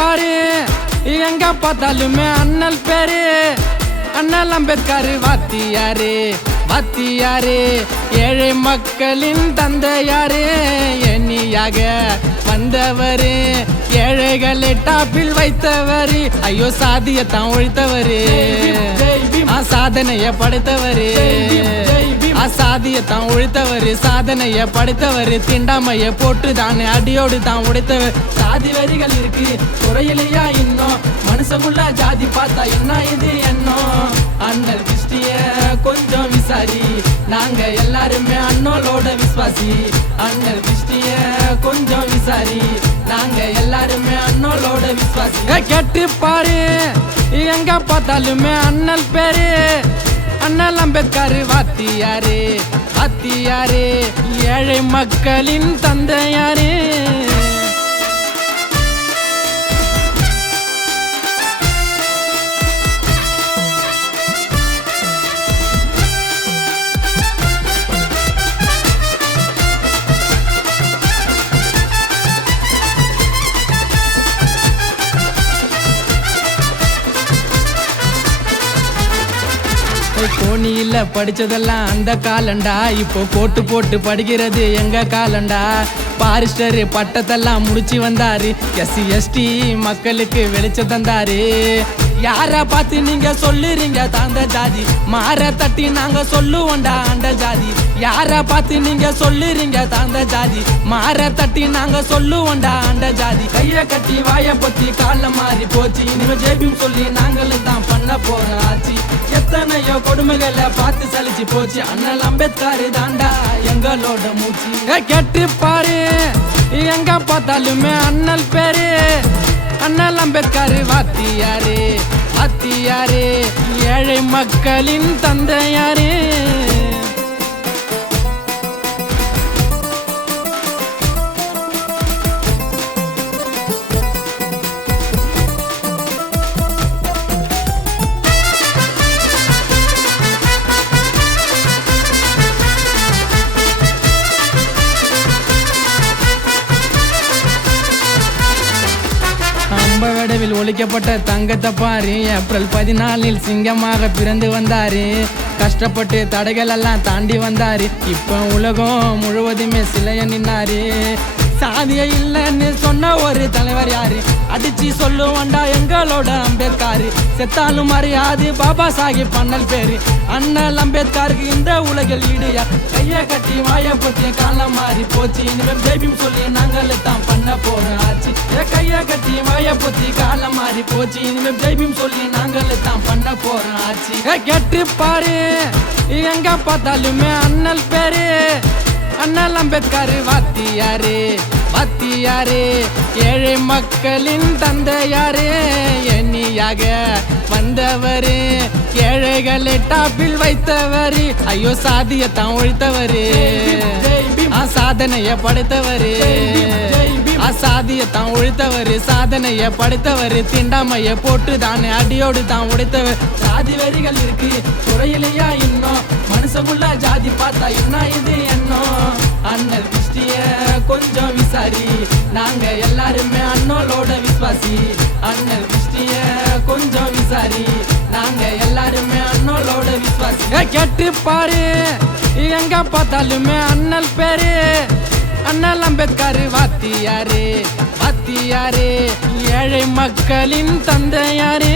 பாரு எங்க பார்த்தாலுமே அண்ணல் பேரு அண்ணல் அம்பேத்கர் வாத்தியாரு வாத்தியாரு ஏழை மக்களின் தந்தையாரு எண்ணியாக வந்தவரு ஏழைகளை டாப்பில் வைத்தவரு ஐயோ சாதியத்தான் ஒழித்தவரு சாதனைய படைத்தவரு அசாதியத்தான் ஒழித்தவரு சாதனைய படைத்தவரு திண்டாமைய போட்டு தானே அடியோடு தான் உடைத்தவர் சாதி வரிகள் இருக்கு குறையிலையா இன்னும் மனுஷங்குள்ள ஜாதி பார்த்தா என்ன இது என்னும் அண்ணல் கிறிஸ்டிய கொஞ்சம் விசாரி நாங்க எல்லாருமே அண்ணலோட விசுவாசி அண்ணல் கிறிஸ்டிய கொஞ்சம் விசாரி நாங்க எல்லாருமே அண்ணலோட விசுவாசி கேட்டு பாரு எங்க பார்த்தாலுமே அண்ணல் பேரு அண்ணல் அம்பேத்கர் வாத்தியாரு வாத்தியாரு ஏழை மக்களின் தந்தையாரு கோணியில படிச்சதெல்லாம் அந்த காலண்டா இப்போ போட்டு போட்டு படிக்கிறது எங்க காலண்டா பாரிஸ்டர் பட்டத்தெல்லாம் முடிச்சு வந்தாரு எஸ்சி எஸ்டி மக்களுக்கு வெளிச்ச தந்தாரு யார பார்த்து நீங்க சொல்லுறீங்க தாந்த ஜாதி மாற தட்டி நாங்க சொல்லுவோண்டா அந்த ஜாதி யார பார்த்து நீங்க சொல்லுறீங்க தாந்த ஜாதி மாற தட்டி நாங்க சொல்லுவோண்டா அந்த ஜாதி கைய கட்டி வாய பத்தி கால மாறி போச்சு இனிமே ஜெபியும் சொல்லி நாங்களும் தான் பண்ண போறோம் ஆச்சு எத்தனையோ கொடுமைகளை பார்த்து சலிச்சு போச்சு அண்ணல் அம்பேத்கர் தாண்டா எங்களோட மூச்சு கேட்டு பாரு எங்க பார்த்தாலுமே அண்ணல் பேரு அண்ணல் அம்பேத்கர் வாத்தியாரு வாத்தியாரு ஏழை மக்களின் தந்தையாரு அம்பவடவில் ஒழிக்கப்பட்ட தங்கத்தை பாரு ஏப்ரல் 14 சிங்கமாக பிறந்து வந்தாரு கஷ்டப்பட்டு தடைகள் எல்லாம் தாண்டி வந்தாரு இப்ப உலகம் முழுவதுமே சிலைய நின்னாரு சாதிய இல்லைன்னு சொன்ன ஒரு தலைவர் யாரு அடிச்சு சொல்லுவாண்டா எங்களோட அம்பேத்கர் செத்தாலும் மறையாது பாபா சாஹிப் அண்ணல் பேரு அண்ணல் அம்பேத்கருக்கு இந்த உலகில் ஈடுயா கைய கட்டி வாய பத்திய காலம் மாறி போச்சு இனிமேல் ஜெபியும் சொல்லி நாங்கள் தான் பண்ண போறோம் ஆச்சு கைய கட்டி வாய பத்தி காலம் மாறி போச்சு இனிமேல் ஜெபியும் சொல்லி நாங்கள் தான் பண்ண போறோம் ஆச்சு கேட்டு பாரு எங்க பார்த்தாலுமே அண்ணல் பேரு அண்ணல் அம்பேத்கர் வாத்தியாரு வாத்தியாரு ஏழை மக்களின் தந்தையாரு எண்ணியாக வந்தவரு ஏழைகளை டாப்பில் வைத்தவரு ஐயோ சாதியத்தான் ஒழித்தவரு சாதனைய படைத்தவரு அசாதியத்தான் ஒழித்தவரு சாதனைய படைத்தவரு திண்டாமைய போட்டு தானே அடியோடு தான் உடைத்தவர் சாதி வரிகள் இருக்கு குறையிலையா இன்னும் மனுஷங்குள்ள ஜாதி பார்த்தா என்ன இது என்னும் அண்ணல் கிறிஸ்டிய கொஞ்சம் விசாரி நாங்க எல்லாருமே அண்ணலோட விசுவாசி அண்ணல் கிறிஸ்டிய கொஞ்சம் விசாரி நாங்க எல்லாருமே அண்ணலோட விசுவாசி கேட்டு பாரு எங்க பார்த்தாலுமே அண்ணல் பேரு அண்ணல் அம்பேத்கர் வாத்தியாரு வாத்தியாரு ஏழை மக்களின் தந்தையாரு